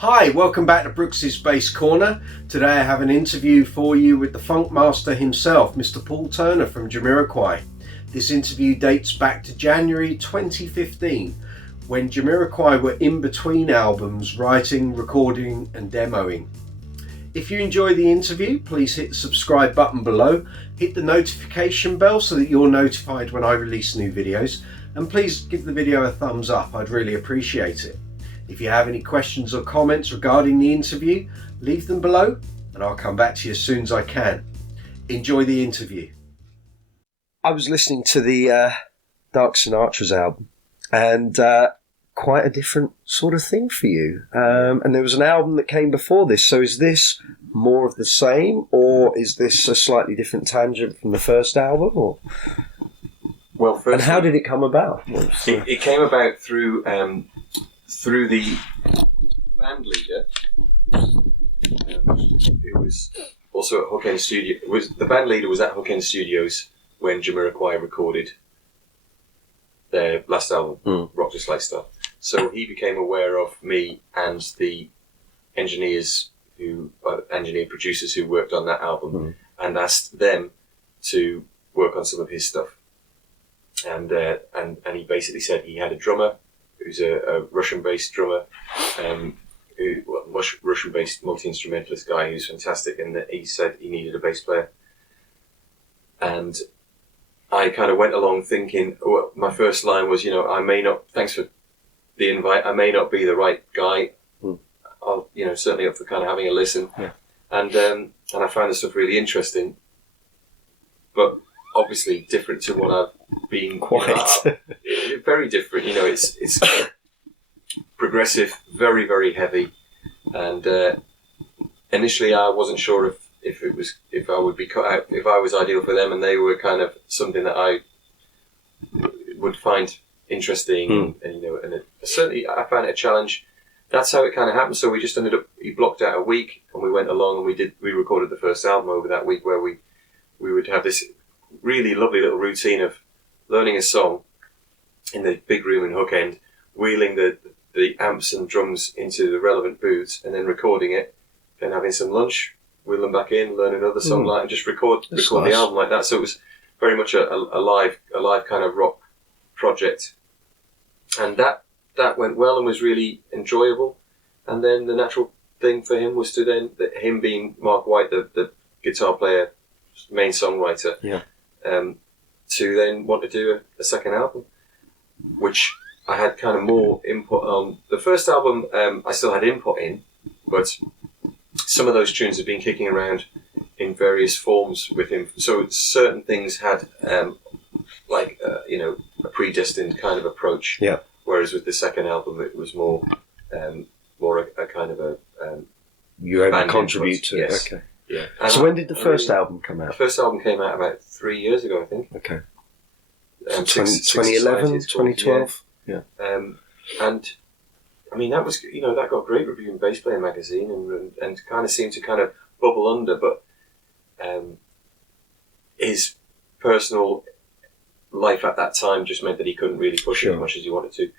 Hi, welcome back to Brooks's Bass Corner. Today I have an interview for you with the funk master himself, Mr. Paul Turner from Jamiroquai. This interview dates back to January 2015, when Jamiroquai were in between albums, writing, recording and demoing. If you enjoy the interview, please hit the subscribe button below, hit the notification bell so that you're notified when I release new videos, and please give the video a thumbs up, I'd really appreciate it. If you have any questions or comments regarding the interview, leave them below and I'll come back to you as soon as I can. Enjoy the interview. I was listening to the Dark Sinatra's album, and quite a different sort of thing for you. And there was an album that came before this, so is this more of the same, or is this a slightly different tangent from the first album? Or? Well, firstly, and how did it come about? It came about through the band leader, who was also at Hook End Studio. The band leader was at Hook End Studios when Jamiroquai recorded their last album, Rock Just Like Stuff. So he became aware of me and the engineers producers who worked on that album, and asked them to work on some of his stuff. And he basically said he had a drummer who's a Russian-based drummer, Russian-based multi-instrumentalist guy who's fantastic, and that he said he needed a bass player. And I kind of went along thinking, well, my first line was, I may not, thanks for the invite, I may not be the right guy. I'll, certainly up for kind of having a listen. Yeah. And I found the stuff really interesting, but obviously different to what I've been. Quite. Very different. It's progressive, very, very heavy, and initially I wasn't sure if I would be cut out, if I was ideal for them, and they were kind of something that I would find interesting, and certainly I found it a challenge. That's how it kind of happened. So we just ended up. He blocked out a week, and we went along, and we recorded the first album over that week, where we would have this really lovely little routine of learning a song in the big room in Hook End, wheeling the amps and drums into the relevant booths, and then recording it, then having some lunch, wheel them back in, learn another song, and just record nice. The album like that. So it was very much a live kind of rock project, and that went well and was really enjoyable. And then the natural thing for him was to him being Mark White, the guitar player, main songwriter, to then want to do a second album, which I had kind of more input on. The first album I still had input in, but some of those tunes have been kicking around in various forms with him. So certain things had a predestined kind of approach. Yeah. Whereas with the second album, it was more a kind of a you were able to contribute to it. Yes. Okay. Yeah. So when did the first album come out? The first album came out about 3 years ago, I think. Okay. 2011, 2012? Yeah. And I mean, that was, that got great review in Bass Player magazine and kind of seemed to kind of bubble under, but his personal life at that time just meant that he couldn't really push it as much as he wanted to.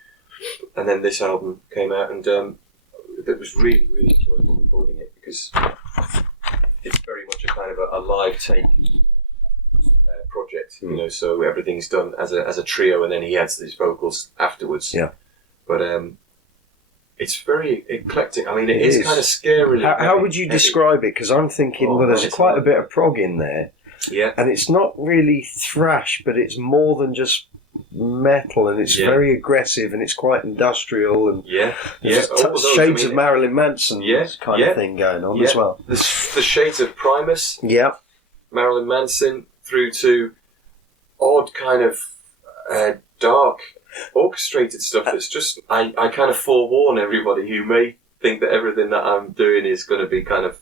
And then this album came out, and it was really, really enjoyable recording it, because it's very much a kind of a live take project, so everything's done as a trio, and then he adds his vocals afterwards. Yeah. But it's very eclectic. I mean, it is kind of scarily. How would you describe it? Because I'm thinking, there's quite a bit of prog in there. Yeah. And it's not really thrash, but it's more than just metal, and it's very aggressive, and it's quite industrial, and shades of Marilyn Manson kind of thing going on as well. The shades of Primus, Marilyn Manson, through to odd kind of dark orchestrated stuff that's just, I kind of forewarn everybody who may think that everything that I'm doing is going to be kind of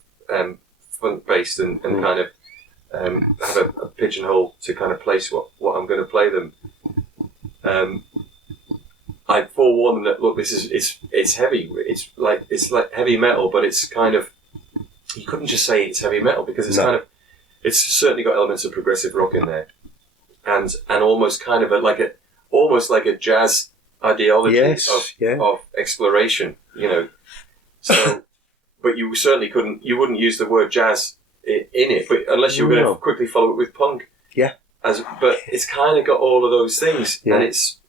funk based and kind of have a pigeonhole to kind of place what I'm going to play them. I forewarn them that, look, this is it's heavy. It's like heavy metal, but it's kind of, you couldn't just say it's heavy metal, because it's kind of, it's certainly got elements of progressive rock in there, and almost kind of almost like a jazz ideology of exploration, So, but you certainly you wouldn't use the word jazz in it, but unless you were going to quickly follow it with punk. Yeah. But it's kind of got all of those things, Yeah. and it's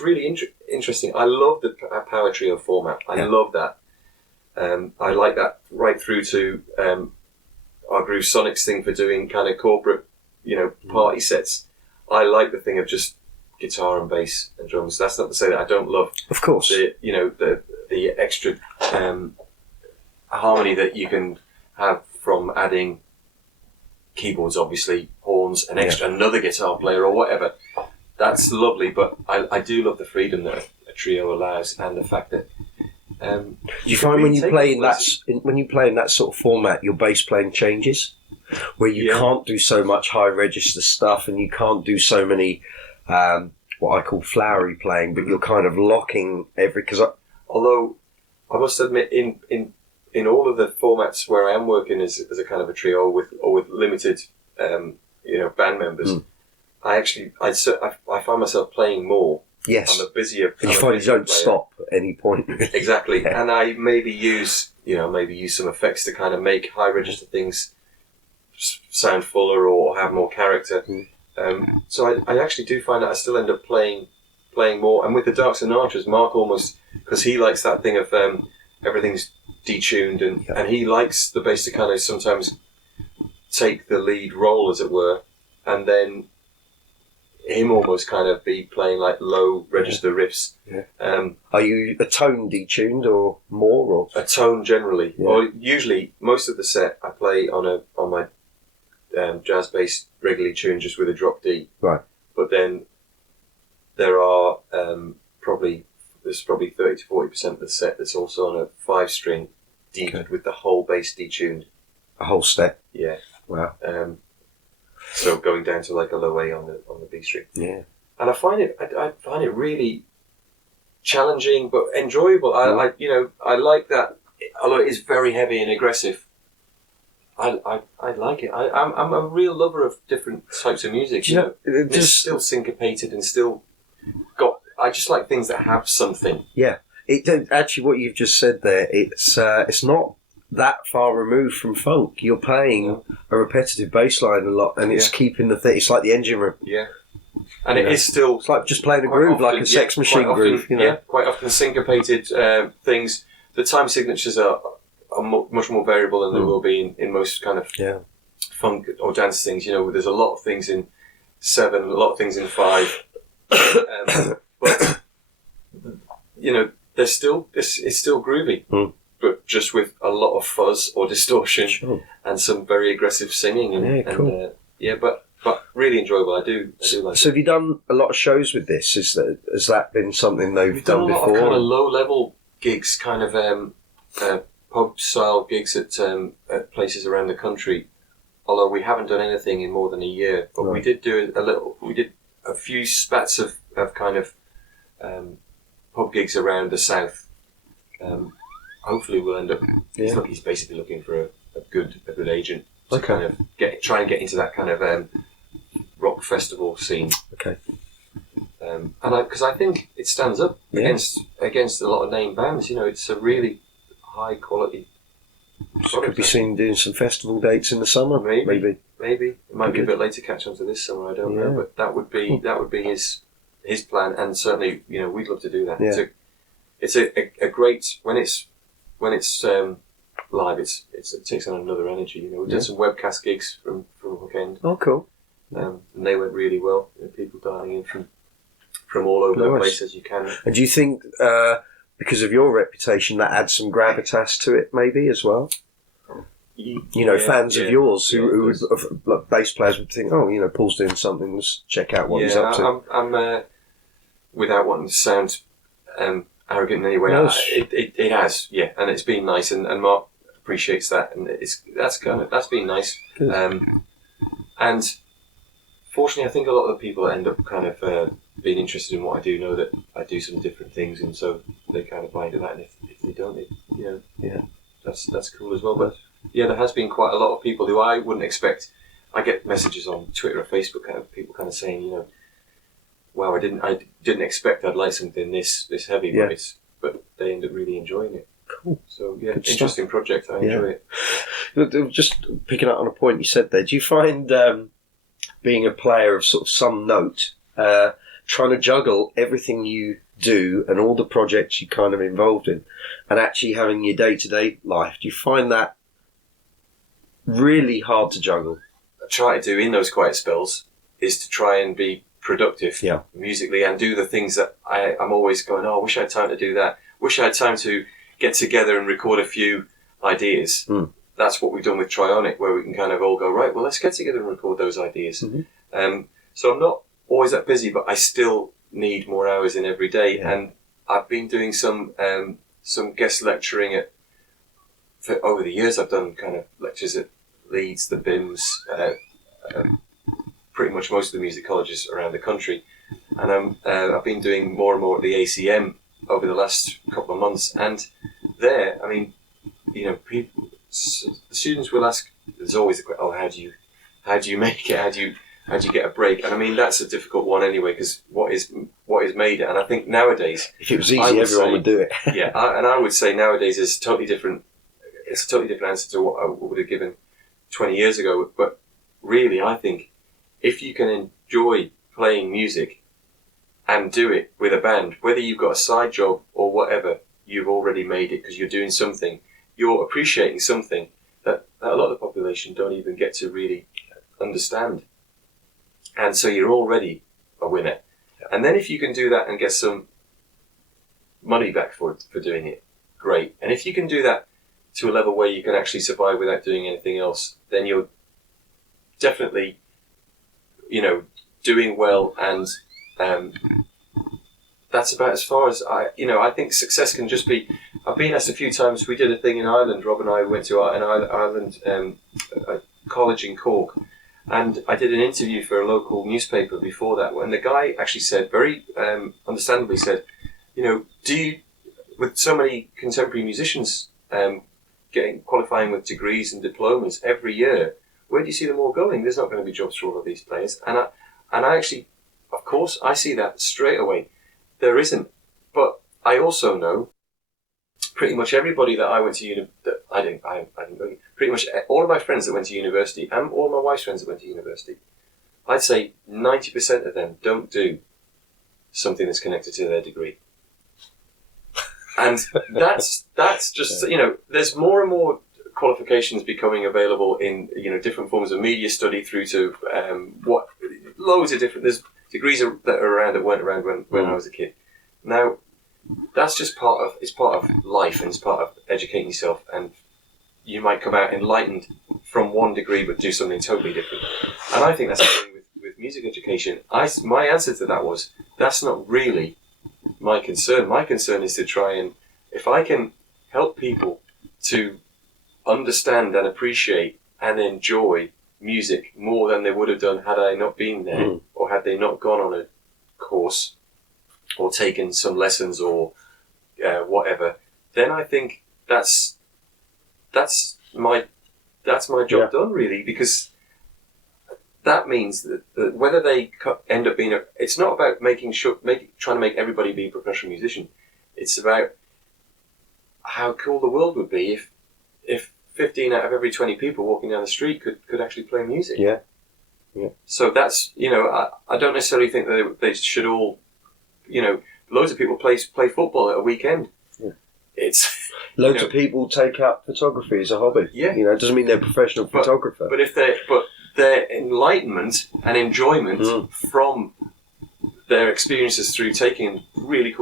really interesting. I love the power trio format. I love that. I like that right through to our Groove Sonics thing for doing kind of corporate, party sets. I like the thing of just guitar and bass and drums. That's not to say that I don't love, of course, the extra harmony that you can have from adding keyboards, obviously, horns, another guitar player or whatever. That's lovely, but I do love the freedom that a trio allows, and the fact that you find when you play in that sort of format, your bass playing changes, where you can't do so much high register stuff, and you can't do so many what I call flowery playing, but you're kind of locking although I must admit, in all of the formats where I am working as a kind of a trio or with limited band members, I find myself playing more. Yes. I'm a busier. And you find you don't stop at any point. Exactly. And I maybe use some effects to kind of make high register things sound fuller or have more character. So I actually do find that I still end up playing more. And with the Darks and Archers, Mark almost, because he likes that thing of everything's detuned, and he likes the bass to kind of sometimes take the lead role, as it were, and then him almost kind of be playing like low register riffs. Are you a tone detuned or more, or a tone generally? Or usually most of the set I play on my jazz bass regularly tuned just with a drop D. Right. But then there are probably 30 to 40% of the set that's also on a 5-string with the whole bass detuned. A whole step. Yeah. Wow. So going down to like a low A on the B string. Yeah. And I find it really challenging but enjoyable. I like that, although it is very heavy and aggressive. I like it. I'm a real lover of different types of music. It's still syncopated and still got. I just like things that have something. Yeah. Actually, what you've just said there, it's not that far removed from funk. You're playing a repetitive bass line a lot, and it's keeping it's like the engine room. Yeah. And it is still. It's like just playing a groove, often, like a Sex Machine groove. Yeah, quite often syncopated things. The time signatures are much more variable than there will be in most kind of funk or dance things. There's a lot of things in 7, a lot of things in 5. But there's still it's still groovy, but just with a lot of fuzz or distortion and some very aggressive singing. Cool. But really enjoyable. I do like. So have you done a lot of shows with this? Has that been something they've done before? We've done a lot of kind of low level gigs, kind of pub style gigs at places around the country. Although we haven't done anything in more than a year, but we did do we did a few spats of kind of pub gigs around the south. Hopefully we'll end up. He's basically looking for a good agent to kind of try and get into that kind of rock festival scene. Okay. And because I think it stands up against a lot of name bands. It's a really high quality. So could be seen doing some festival dates in the summer. Maybe. It might be a bit late to catch on to this summer. I don't know, but that would be his plan, and certainly we'd love to do that. Yeah. It's a great when it's live. It takes on another energy. We did some webcast gigs from Hookend. Oh, cool. And they went really well. People dialing in from all over the place as you can. And do you think, because of your reputation, that adds some gravitas to it, maybe as well? Fans of yours who like bass players would think, Paul's doing something. Let's check out what he's up to. I'm without wanting to sound arrogant in any way. It has, and it's been nice, and Mark appreciates that, and that's been nice. And fortunately, I think a lot of the people that end up kind of being interested in what I do know that I do some different things, and so they kind of buy into that. And if they don't, that's cool as well. But there has been quite a lot of people who I wouldn't expect. I get messages on Twitter or Facebook, kind of people kind of saying, wow, I didn't expect I'd like something this heavy, but they end up really enjoying it. Cool. So yeah, Good interesting project. I enjoy it. Just picking up on a point you said there, do you find being a player of sort of some note, trying to juggle everything you do and all the projects you kind of involved in, and actually having your day-to-day life, do you find that really hard to juggle? I try to do in those quiet spells is to try and be productive musically and do the things that I'm always going, oh, I wish I had time to do that. Wish I had time to get together and record a few ideas. That's what we've done with Trionic, where we can kind of all go, right, well, let's get together and record those ideas. So I'm not always that busy, but I still need more hours in every day. And I've been doing some guest lecturing over the years. I've done kind of lectures at Leeds, the BIMS, pretty much most of the music colleges around the country. And I've been doing more and more at the ACM over the last couple of months. And there, I mean, you know, the students will ask, there's always the question, oh, how do you make it? How do you get a break? And I mean, that's a difficult one anyway, because what is made it? And I think nowadays, if it was easy, everyone would do it. I would say nowadays is totally different. It's a totally different answer to what I would have given 20 years ago. But really, I think if you can enjoy playing music and do it with a band, whether you've got a side job or whatever, you've already made it because you're doing something. You're appreciating something that a lot of the population don't even get to really understand. And so you're already a winner. And then if you can do that and get some money back for doing it, great. And if you can do that to a level where you can actually survive without doing anything else, then you're definitely, doing well. And that's about as far as I think success can just be. I've been asked a few times. We did a thing in Ireland. Rob and I went to an Ireland college in Cork. And I did an interview for a local newspaper before that, and the guy actually said, very understandably said, do you, with so many contemporary musicians qualifying with degrees and diplomas every year, where do you see them all going? There's not going to be jobs for all of these players. And I actually, of course, I see that straight away. There isn't. But I also know pretty much everybody that I went to I didn't go. Pretty much all of my friends that went to university, and all my wife's friends that went to university, I'd say 90% of them don't do something that's connected to their degree. And that's just, there's more and more qualifications becoming available in, different forms of media study through to loads of different, there's degrees that are around that weren't around when I was a kid. Now, that's just part of life, and it's part of educating yourself, and you might come out enlightened from one degree but do something totally different. And I think that's the thing with music education. My answer to that was, that's not really my concern. My concern is to try and, if I can help people to understand and appreciate and enjoy music more than they would have done had I not been there, or had they not gone on a course or taken some lessons or whatever, then I think that's my job done, really, because that means that whether they end up being it's not about trying to make everybody be a professional musician. It's about how cool the world would be if 15 out of every 20 people walking down the street could actually play music. Yeah. So that's, I don't necessarily think that they should all, loads of people play football at a weekend. Yeah. It's loads of people take up photography as a hobby. Yeah. It doesn't mean they're a professional photographer. But their enlightenment and enjoyment from their experiences through taking really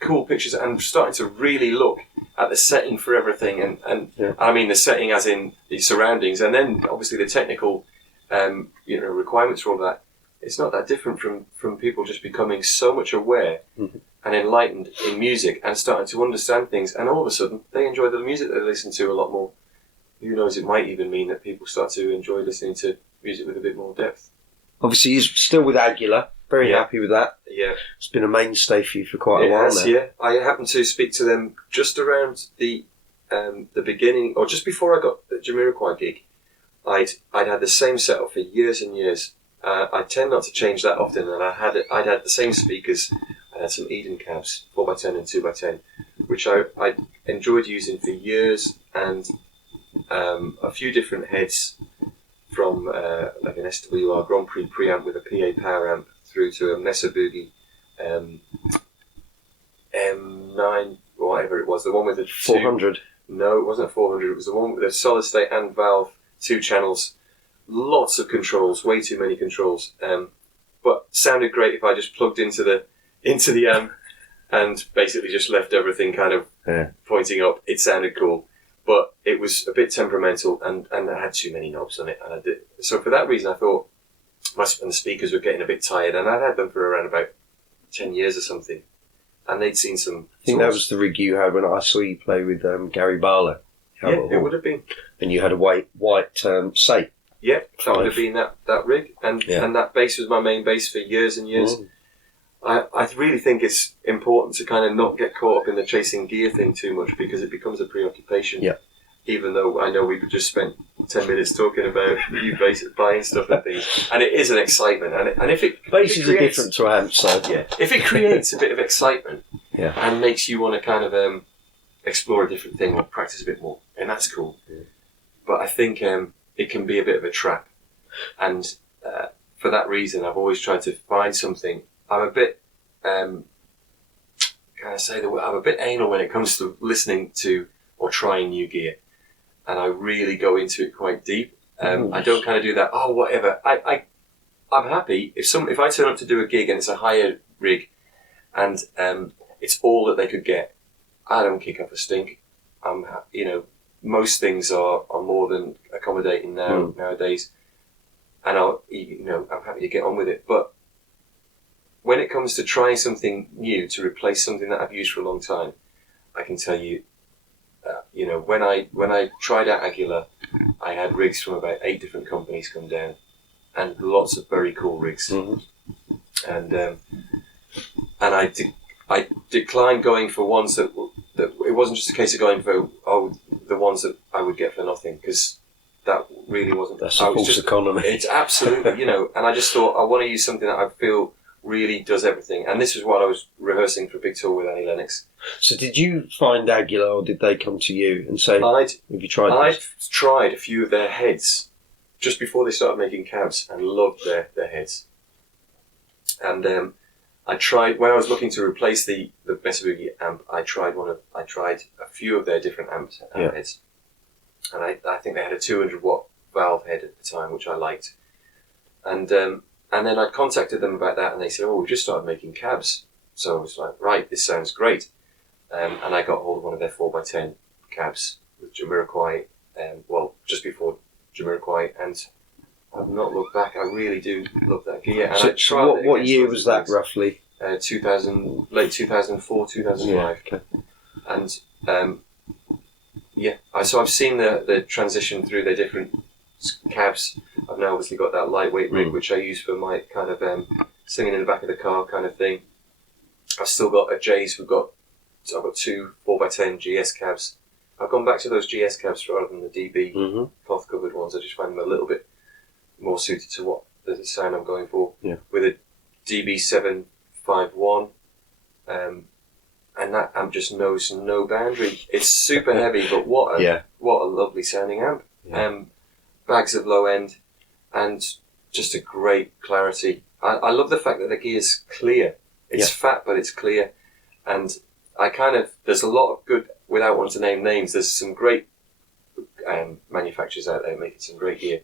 cool pictures and starting to really look at the setting for everything, and I mean the setting as in the surroundings, and then obviously the technical requirements for all that. It's not that different from people just becoming so much aware and enlightened in music and starting to understand things, and all of a sudden they enjoy the music that they listen to a lot more. Who knows, it might even mean that people start to enjoy listening to music with a bit more depth. Obviously, he's still with Aguilar. Very happy with that. Yeah. It's been a mainstay for you for quite a while now. Yeah. I happened to speak to them just around the beginning, or just before I got the Jamiroquai gig. I'd had the same setup for years and years. I tend not to change that often, and I'd had the same speakers. I had some Eden cabs, 4x10 and 2x10, which I enjoyed using for years, and a few different heads from like an SWR Grand Prix preamp with a PA power amp through to a Mesa Boogie M9, whatever it was, the one with the 400. No, it wasn't a 400. It was the one with a solid state and valve, 2 channels, lots of controls, way too many controls. But sounded great if I just plugged into the amp and basically just left everything kind of pointing up. It sounded cool, but it was a bit temperamental and I had too many knobs on it. And so for that reason, I thought and the speakers were getting a bit tired, and I'd had them for around about 10 years or something. And they'd seen some. I think that was the rig you had when I saw you play with Gary Barlow. Yeah, it would have been. And you had a white Say. Yeah, that would have been that rig. And that bass was my main bass for years and years. I really think it's important to kind of not get caught up in the chasing gear thing too much, because it becomes a preoccupation. Yeah. Even though I know we've just spent 10 minutes talking about you buying stuff and things, and it is an excitement. And if it basses are different to amps, so yeah, if it creates a bit of excitement, and makes you want to kind of explore a different thing or practice a bit more, and that's cool. Yeah. But I think it can be a bit of a trap, and for that reason, I've always tried to find something. I'm a bit, I'm a bit anal when it comes to listening to or trying new gear. And I really go into it quite deep. I don't kind of do that. Oh, whatever. I'm happy if I turn up to do a gig and it's a higher rig, and it's all that they could get. I don't kick up a stink. Most things are more than accommodating nowadays, and I'm happy to get on with it. But when it comes to trying something new to replace something that I've used for a long time, I can tell you. When I tried out Aguilar, I had rigs from about 8 different companies come down, and lots of very cool rigs. And I declined going for ones that it wasn't just a case of going for the ones that I would get for nothing, because that really wasn't. That's a false economy. It's absolutely, and I just thought I want to use something that I feel really does everything. And this was what I was rehearsing for a big tour with Annie Lennox. So did you find Aguilar, or did they come to you and say, have you tried I'd tried a few of their heads just before they started making cabs, and loved their heads. And I tried, when I was looking to replace the Mesa Boogie amp, I tried a few of their different amp heads. And I think they had a 200 watt valve head at the time, which I liked. And then I contacted them about that, and they said, we've just started making cabs. So I was like, right, this sounds great. And I got hold of one of their 4x10 cabs with Jamiroquai, just before Jamiroquai, and I've not looked back. I really do love that gear. And so what year was that roughly? 2000, late 2004, 2005. Yeah, okay. And so I've seen the transition through their different cabs. I've now obviously got that lightweight rig, which I use for my kind of singing in the back of the car kind of thing. I've still got a J's. I've got 2 4x10 GS cabs. I've gone back to those GS cabs rather than the DB cloth covered ones. I just find them a little bit more suited to what the sound I'm going for. Yeah. With a DB751, and that amp just knows no boundary. It's super heavy, but what a lovely sounding amp. Yeah. Bags of low end, and just a great clarity. I love the fact that the gear's clear. It's fat, but it's clear. And there's a lot of good, without wanting to name names, there's some great manufacturers out there making some great gear.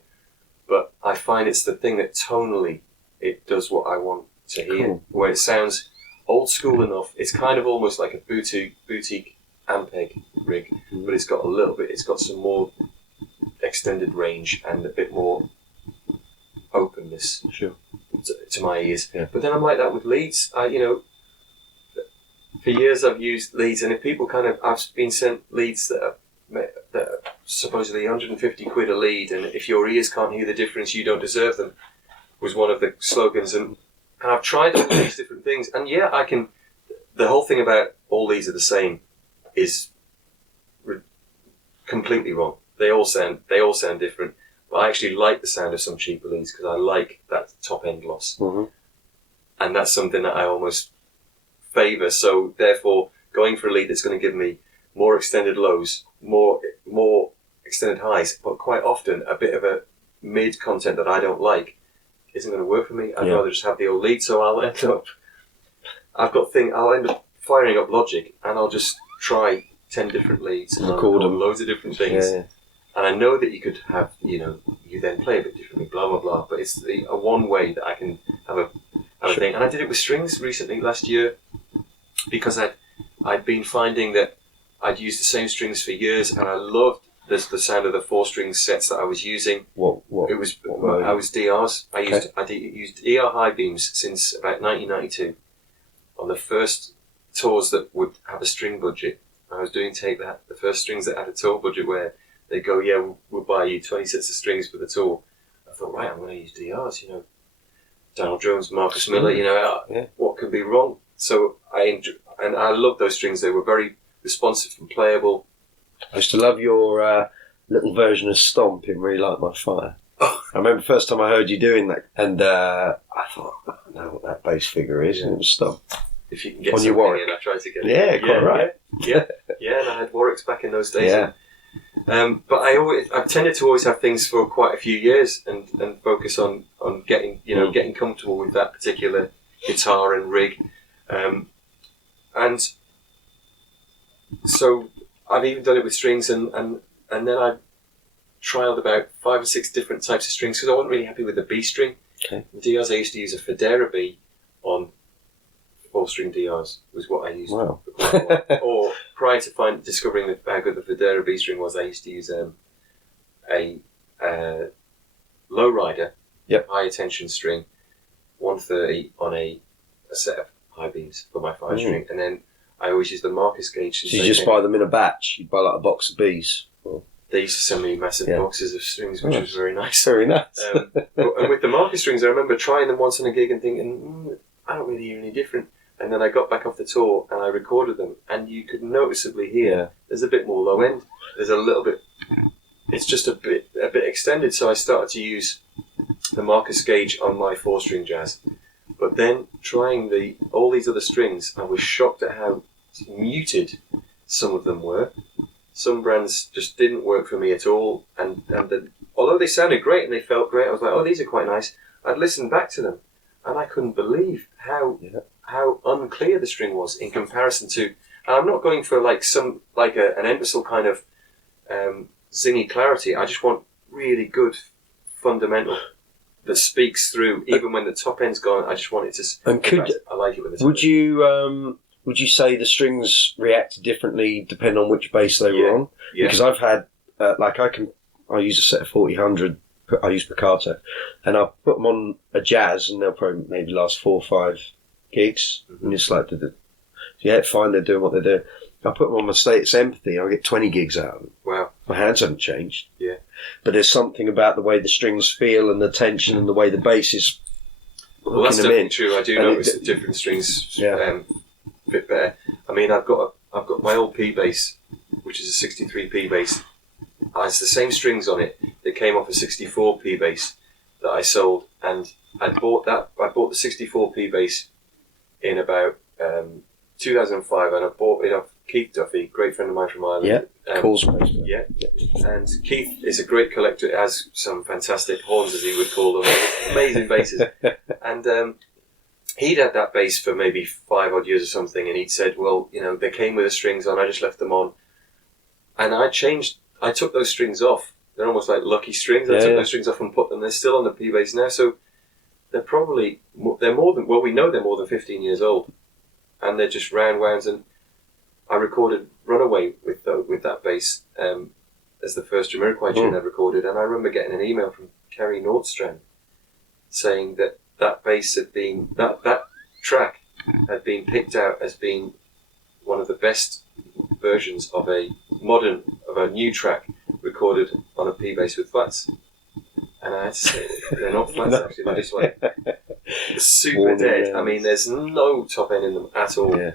But I find it's the thing that tonally, it does what I want to hear, where it sounds old school enough. It's kind of almost like a boutique Ampeg rig, but it's got some more extended range and a bit more openness to my ears. Yeah. But then I'm like that with leads. For years I've used leads, and if people I've been sent leads that are supposedly 150 quid a lead, and if your ears can't hear the difference, you don't deserve them, was one of the slogans. And I've tried all these different things, and I can. The whole thing about all these are the same is completely wrong. They all sound different. But I actually like the sound of some cheaper leads because I like that top end loss, and that's something that I almost favour. So therefore, going for a lead that's going to give me more extended lows, more extended highs, but quite often a bit of a mid content that I don't like isn't going to work for me. I'd rather just have the old lead. So I'll end up firing up Logic, and I'll just try 10 different leads and record loads of different things. Yeah. And I know that you could have, you then play a bit differently, blah blah blah. But it's a one way that I can have a thing. And I did it with strings recently last year, because I'd been finding that I'd used the same strings for years, and I loved the sound of the 4-string sets that I was using. What? I was DRs. I used ER high beams since about 1992 on the first tours that would have a string budget. I was doing Take That, the first strings that had a tour budget where they go, yeah, we'll buy you 20 sets of strings for the tour. I thought, right, I'm going to use DRs, Donald Jones, Marcus Miller, what could be wrong? So I love those strings. They were very responsive and playable. I used to love your little version of Stomp in Really Like My Fire. Oh. I remember the first time I heard you doing that, and I thought, I know what that bass figure is, and it was Stomp. If you can get on something your Warwick. in, I tried to get it. Yeah, quite right. Yeah, and I had Warwicks back in those days. Yeah. But I've tended to always have things for quite a few years and focus on getting getting comfortable with that particular guitar and rig, and so I've even done it with strings, and then I trialed about 5 or 6 different types of strings because I wasn't really happy with the B string. Okay. The DRs I used to use a Federa B on 4-string DRs was what I used. Wow. For quite a while. Or prior to discovering how good the Federa B string was, I used to use a lowrider, high attention string, 130 on a set of high beams for my 5-string, and then I always use the Marcus gauge. So you just buy them in a batch? You buy like a box of Bs? Or... They used to send me massive boxes of strings, which was very nice. Very nice. And with the Marcus strings, I remember trying them once on a gig and thinking, I don't really hear any different. And then I got back off the tour and I recorded them, and you could noticeably hear there's a bit more low end. There's a little bit. It's just a bit extended. So I started to use the Marcus gauge on my 4-string jazz. But then trying all these other strings, I was shocked at how muted some of them were. Some brands just didn't work for me at all, and although they sounded great and they felt great, I was like, oh, these are quite nice. I'd listen back to them, and I couldn't believe how unclear the string was in comparison to. And I'm not going for an imbecile kind of zingy clarity. I just want really good fundamental that speaks through, even when the top end's gone. I just want it to. And I like it when it's. Would you say the strings react differently depending on which bass they were on? Yeah. Because I've had I use a set of 40-100. I use Piccato, and I'll put them on a jazz, and they'll probably maybe last 4 or 5 gigs, and it's like fine, they're doing what they're doing. I put them on my Status Empathy, I'll get 20 gigs out of them. Wow. My hands haven't changed. Yeah. But there's something about the way the strings feel and the tension and the way the bass is. Well, that's definitely true. I do notice that different strings fit better. I mean, I've got my old P bass, which is a 63P bass. It's the same strings on it that came off a 64P bass that I sold, and I bought the 64P bass in about 2005, and I bought it off Keith Duffy, great friend of mine from Ireland. Yeah, cool. Yeah, and Keith is a great collector. It has some fantastic horns, as he would call them, amazing basses. And he'd had that bass for maybe 5 odd years or something, and he'd said, well, they came with the strings on, I just left them on. And I took those strings off. They're almost like lucky strings. I took those strings off and put them. They're still on the P bass now, so they're more than, we know they're more than 15 years old. And they're just round wounds, and I recorded Runaway with that bass as the first Jamiroquai tune I'd recorded, and I remember getting an email from Kerry Nordstrand saying that bass had been, that track had been picked out as being one of the best versions of a new track recorded on a P bass with flats. And I had to say, they're not flats actually, they're just like super dead. I mean, there's no top end in them at all. Yeah.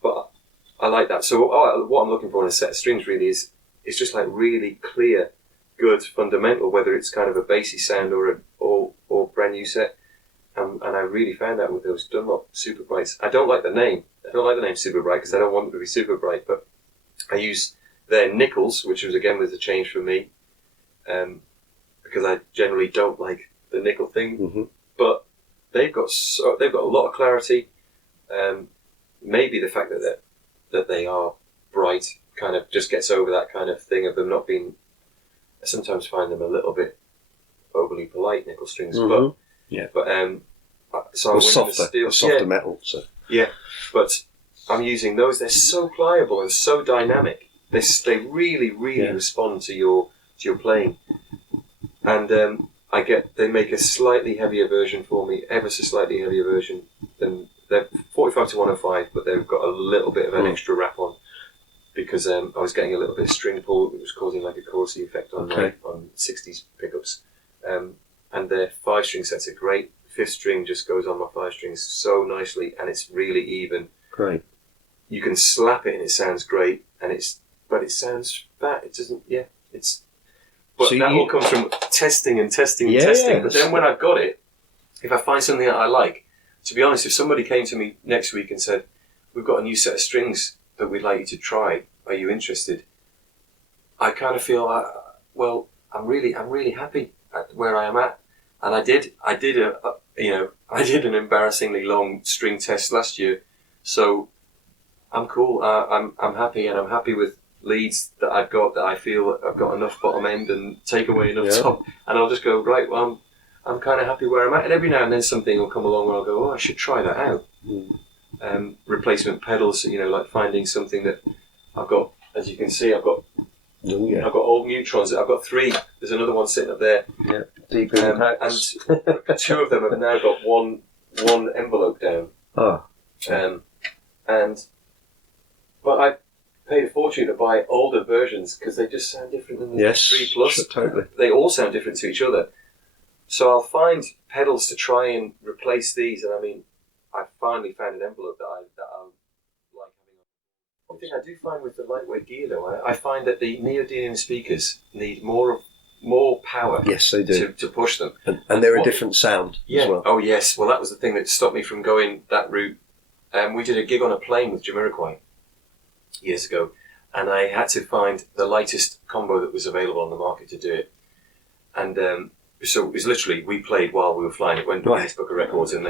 But I like that. So what I'm looking for in a set of strings really is just like really clear, good fundamental, whether it's kind of a bassy sound or brand new set. And I really found that with those Dunlop Super Brights. I don't like the name. I don't like the name Super Bright because I don't want them to be super bright, but I use their nickels, which was a change for me, because I generally don't like the nickel thing, but they've got a lot of clarity. Maybe the fact that they are bright kind of just gets over that kind of thing of them not being. I sometimes find them a little bit overly polite, nickel strings, so softer metal. So but I'm using those. They're so pliable and so dynamic. They really respond to your playing, and they make a slightly heavier version for me, ever so slightly heavier version than they're 45 to 105, but they've got a little bit of an extra wrap on because I was getting a little bit of string pull, which was causing like a chorusy effect on 60s pickups. And their 5-string sets are great. 5th string just goes on my 5 strings so nicely, and it's really even. Great. You can slap it and it sounds great, but it sounds fat. It doesn't. Yeah, it's. But so that all comes from testing and testing and testing. But then when I've got it, if I find something that I like, to be honest, if somebody came to me next week and said, "We've got a new set of strings that we'd like you to try. Are you interested?" I kind of feel, I'm really happy at where I am at, and I did an embarrassingly long string test last year, so I'm cool. I'm happy, and I'm happy with leads that I've got that I feel I've got enough bottom end and take away enough top, and I'll just go right. Well, I'm kind of happy where I'm at, and every now and then something will come along where I'll go, I should try that out. Replacement pedals, like finding something that I've got. As you can see, I've got old neutrons. I've got 3. There's another one sitting up there. Yeah, deep impacts. And 2 of them have now got one envelope down. Oh. But I paid a fortune to buy older versions because they just sound different than the 3 Plus. Sure, totally. They all sound different to each other. So I'll find pedals to try and replace these, and I mean, I finally found an envelope that I like having. One thing I do find with the lightweight gear, though, I find that the neodymium speakers need more power. Yes, they do. To push them, and they're a different sound as well. Oh yes. Well, that was the thing that stopped me from going that route. We did a gig on a plane with Jamiroquai years ago, and I had to find the lightest combo that was available on the market to do it, and. So it was literally, we played while we were flying. It went to Guinness Book of Records, and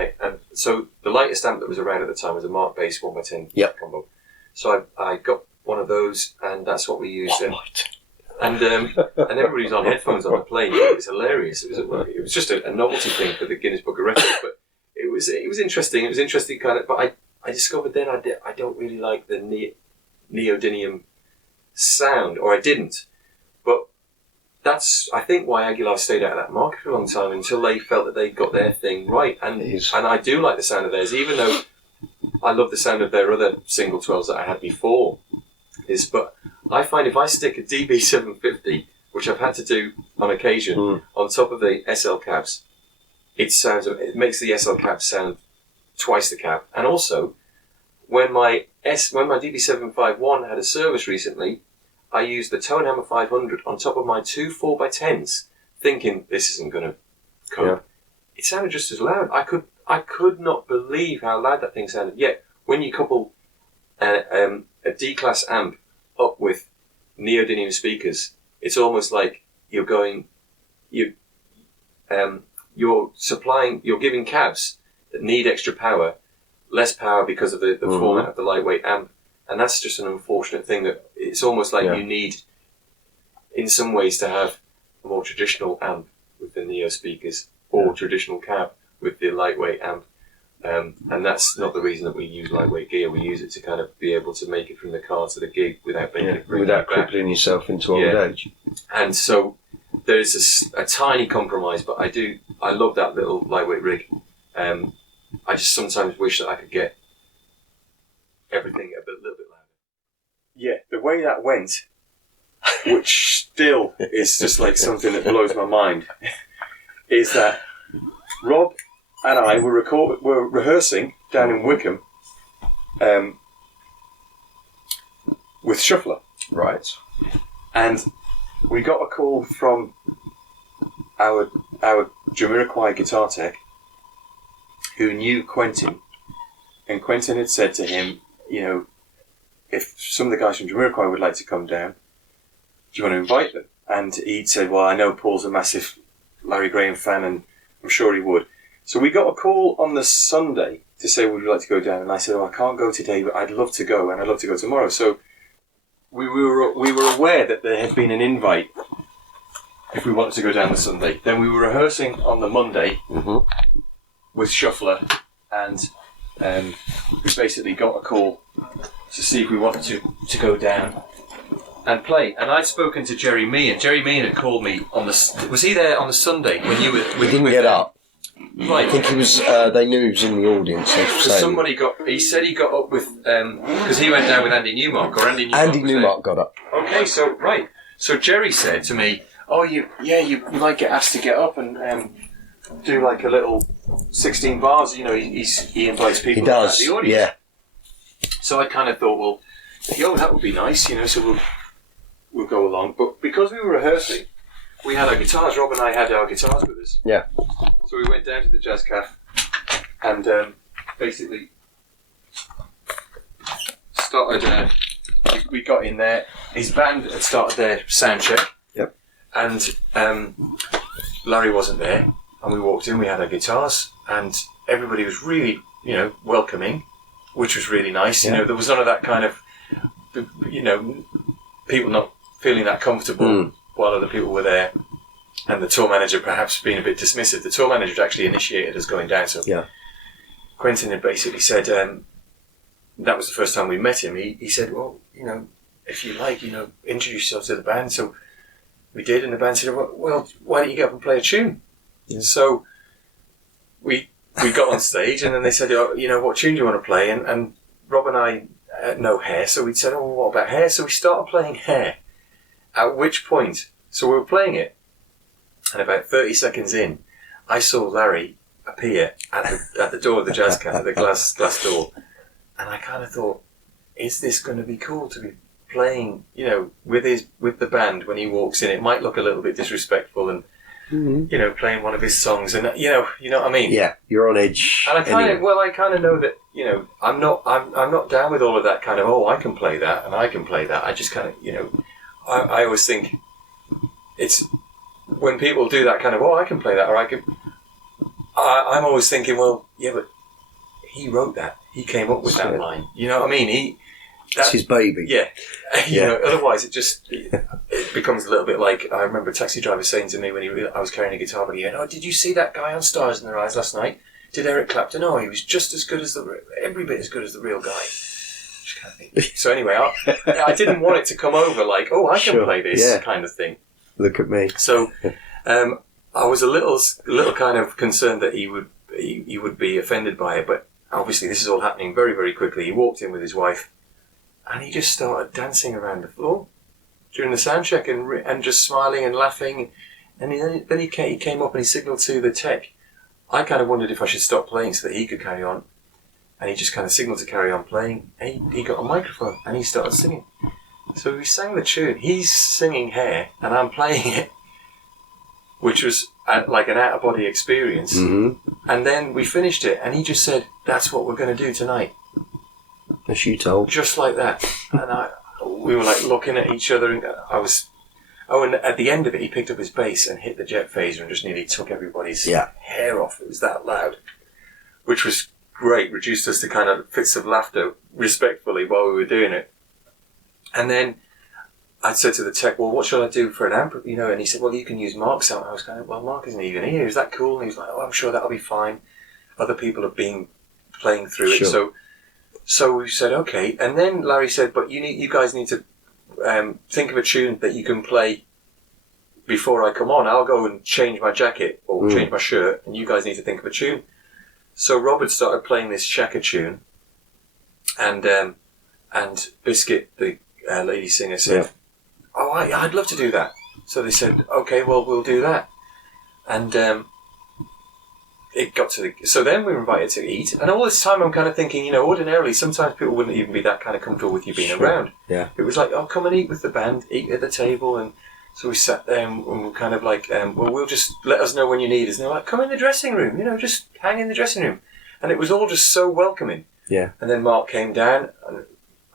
so the lightest amp that was around at the time was a Mark Bass 1x10 combo. So I got one of those, and that's what we used. And everybody was on headphones on the plane. It was hilarious. It was just a novelty thing for the Guinness Book of Records, but it was interesting. It was interesting kind of. But I discovered then I don't really like the neodymium sound, or I didn't. But that's, I think, why Aguilar stayed out of that market for a long time until they felt that they got their thing right. And I do like the sound of theirs, even though I love the sound of their other single 12s that I had before. But I find if I stick a DB750, which I've had to do on occasion, on top of the SL cabs, it makes the SL cabs sound twice the cab. And also, when my DB751 had a service recently, I used the Tonehammer 500 on top of my 2 4x10s, thinking this isn't going to cope. Yeah. It sounded just as loud. I could not believe how loud that thing sounded. Yet when you couple a D-class amp up with neodymium speakers, it's almost like you're giving cabs that need extra power, less power because of the format of the lightweight amp. And that's just an unfortunate thing that it's almost like you need, in some ways, to have a more traditional amp with the Neo speakers or traditional cab with the lightweight amp. And that's not the reason that we use lightweight gear. We use it to kind of be able to make it from the car to the gig without crippling yourself into old age. And so there's a tiny compromise, but I love that little lightweight rig. I just sometimes wish that I could get everything a little bit louder. Yeah, the way that went, which still is just like something that blows my mind, is that Rob and I were rehearsing down in Wickham with Shuffler. Right. And we got a call from our Jamiroquai guitar tech who knew Quentin, and Quentin had said to him, if some of the guys from Jamiroquai would like to come down, do you want to invite them? And he'd said, well, I know Paul's a massive Larry Graham fan, and I'm sure he would. So we got a call on the Sunday to say, would you like to go down? And I said, I can't go today, but I'd love to go, and I'd love to go tomorrow. So we were aware that there had been an invite if we wanted to go down the Sunday. Then we were rehearsing on the Monday with Shuffler, and we basically got a call to see if we wanted to go down and play. And I'd spoken to Jerry Meehan, and Jerry Meehan had called me on the... Was he there on the Sunday when you were... He didn't get up. Right. I think he was. They knew he was in the audience. Somebody got. He said he got up with because he went down with Andy Newmark, or Andy Newmark got up. Okay, so right. So Jerry said to me, "Oh, you might get asked to get up and do like a little 16 bars. You know, he invites people. He does. The audience. Yeah. So I kind of thought, well, that would be nice. You know, so we'll go along. But because we were rehearsing, we had our guitars. Rob and I had our guitars with us. Yeah. So we went down to the Jazz Cafe and basically started. We got in there. His band had started their sound check. Yep. And Larry wasn't there. And we walked in. We had our guitars, and everybody was really, welcoming, which was really nice. Yeah. You know, there was none of that kind of, people not feeling that comfortable while other people were there. And the tour manager perhaps being a bit dismissive. The tour manager had actually initiated us going down. So Quentin had basically said, that was the first time we met him. He said, well, if you like, introduce yourself to the band. So we did, and the band said, well, why don't you get up and play a tune? Yeah. So we got on stage, and then they said, what tune do you want to play? And Rob and I know Hair, so we said, what about Hair? So we started playing Hair. At which point, so we were playing it, and about 30 seconds in, I saw Larry appear at the door of the Jazz Cafe, the glass door, and I kind of thought, is this going to be cool to be playing, with the band when he walks in? It might look a little bit disrespectful, and playing one of his songs, and you know what I mean. Yeah, you're on edge. And I kind of know that I'm not down with all of that kind of I can play that and I can play that. I just kind of I always think it's when people do that kind of I can play that, or I'm always thinking, well, yeah, but he wrote that. He came up with that line. You know what I mean? That's his baby. Yeah. Otherwise it becomes a little bit like, I remember a taxi driver saying to me when I was carrying a guitar, but he went, did you see that guy on Stars in Their Eyes last night? Did Eric Clapton? No, he was just as good as every bit as good as the real guy. Just kind of thing. So anyway, I didn't want it to come over like, I can play this kind of thing. Look at me. So I was a little kind of concerned that he would be offended by it, but obviously this is all happening very, very quickly. He walked in with his wife, and he just started dancing around the floor during the sound check and just smiling and laughing. And then he came up and he signalled to the tech. I kind of wondered if I should stop playing so that he could carry on. And he just kind of signalled to carry on playing. And he got a microphone and he started singing. So we sang the tune. He's singing Hair and I'm playing it, which was like an out-of-body experience. Mm-hmm. And then we finished it and he just said, that's what we're going to do tonight. As you told. Just like that. And we were like looking at each other, and and at the end of it, he picked up his bass and hit the jet phaser and just nearly took everybody's hair off. It was that loud, which was great. Reduced us to kind of fits of laughter, respectfully, while we were doing it. And then I said to the tech, well, what shall I do for an amp? And he said, well, you can use Mark's sound. I was kind of, well, Mark isn't even here. Is that cool? And he was like, I'm sure that'll be fine. Other people have been playing through it, So we said, okay. And then Larry said, but you guys need to think of a tune that you can play before I come on. I'll go and change my jacket or change my shirt, and you guys need to think of a tune. So Robert started playing this Shaka tune, and Biscuit, the lady singer, said, I'd love to do that. So they said, okay, well, we'll do that. And it got to so then we were invited to eat, and all this time I'm kind of thinking, ordinarily sometimes people wouldn't even be that kind of comfortable with you being around. Yeah. It was like, come and eat with the band, eat at the table, and so we sat there and we were kind of like, we'll just let us know when you need us. And they were like, come in the dressing room, just hang in the dressing room, and it was all just so welcoming. Yeah. And then Mark came down, and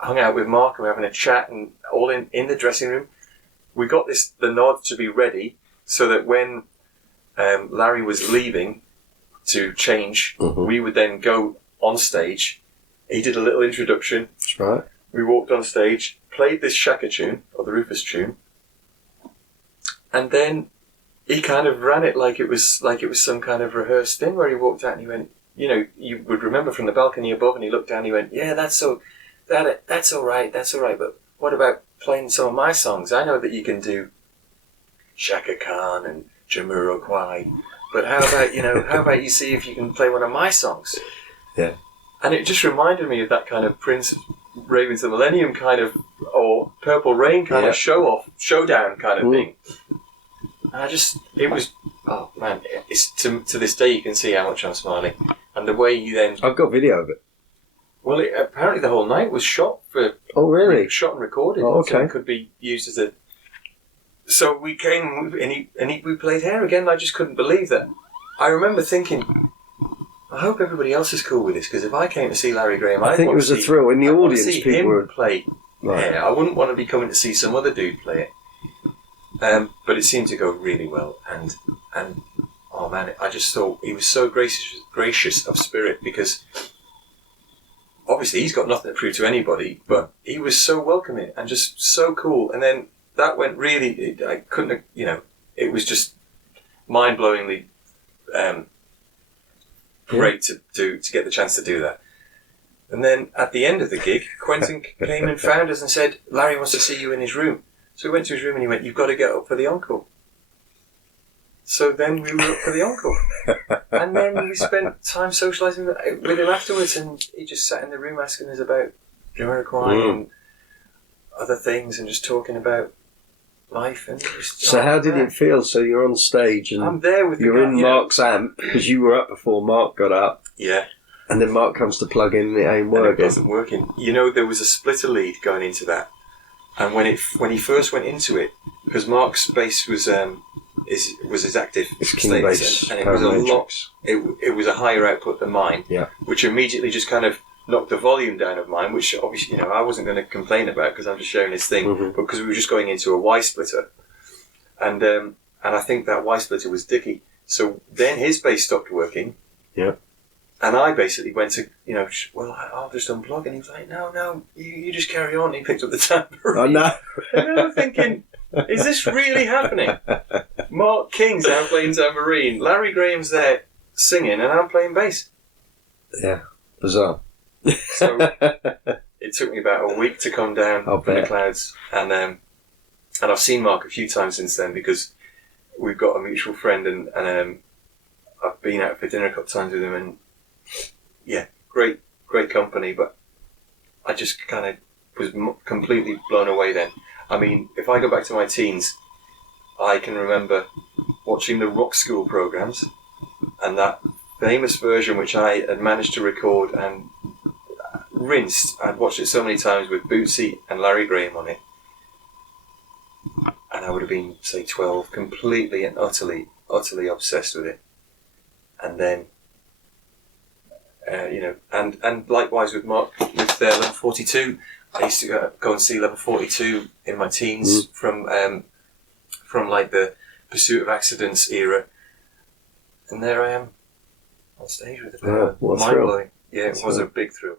hung out with Mark and we were having a chat and all in the dressing room. We got the nod to be ready so that when Larry was leaving to change, we would then go on stage. He did a little introduction. That's right. We walked on stage, played this Shaka tune, or the Rufus tune, and then he kind of ran it like it was some kind of rehearsed thing where he walked out and he went, you know, you would remember from the balcony above, and he looked down and he went, yeah, that's all right, but what about playing some of my songs? I know that you can do Shaka Khan and Jamiroquai, but how about you see if you can play one of my songs? Yeah. And it just reminded me of that kind of Prince Ravens of the Millennium kind of, or Purple Rain kind of showdown kind of thing. And oh man, it's to this day you can see how much I'm smiling. And the way you then... I've got video of it. Well, apparently the whole night was shot for... Oh, really? Shot and recorded. Oh, okay. So it could be used as a... So we came and we played Hair again, and I just couldn't believe that. I remember thinking, I hope everybody else is cool with this, because if I came to see Larry Graham, I think it was a thrill. In the audience, see people him were... play Hair. I wouldn't want to be coming to see some other dude play it. But it seemed to go really well, and oh man, I just thought he was so gracious of spirit, because obviously he's got nothing to prove to anybody, but he was so welcoming and just so cool. And then that went really, I couldn't have, you know, it was just mind-blowingly great to get the chance to do that. And then at the end of the gig, Quentin came and found us and said, Larry wants to see you in his room. So we went to his room and he went, you've got to get up for the encore. So then we were up for the encore. And then we spent time socialising with him afterwards, and he just sat in the room asking us about Jamiroquai and other things, and just talking about life. And so how did it feel? So you're on stage and I'm there with you're in Mark's amp, because you were up before Mark got up. Yeah. And then Mark comes to plug in and it ain't working. And it wasn't working. You know, there was a splitter lead going into that. And when he first went into it, because Mark's bass was his active status, and it was a lot. It was a higher output than mine, which immediately just kind of knocked the volume down of mine, which obviously, you know, I wasn't going to complain about because I'm just sharing this thing, but because we were just going into a Y splitter, and I think that Y splitter was Dicky. So then his bass stopped working. Yeah. And I basically went to, you know, well, I'll just unplug. And he was like, no, you just carry on. And he picked up the tambourine. Oh, no. And I was thinking, is this really happening? Mark King's out playing tambourine. Larry Graham's there singing, and I'm playing bass. Yeah, bizarre. So it took me about a week to come down from the clouds. And I've seen Mark a few times since then, because we've got a mutual friend, and I've been out for dinner a couple of times with him, and yeah, great company, but I just kind of was completely blown away then. I mean, if I go back to my teens, I can remember watching the rock school programs, and that famous version which I had managed to record and rinsed. I'd watched it so many times with Bootsy and Larry Graham on it, and I would have been, say, 12, completely and utterly obsessed with it. And then you know, and likewise with Mark, with Level 42, I used to go and see Level 42 in my teens from like the Pursuit of Accidents era, and there I am on stage with it. Mind blowing. Yeah, it was a big thrill.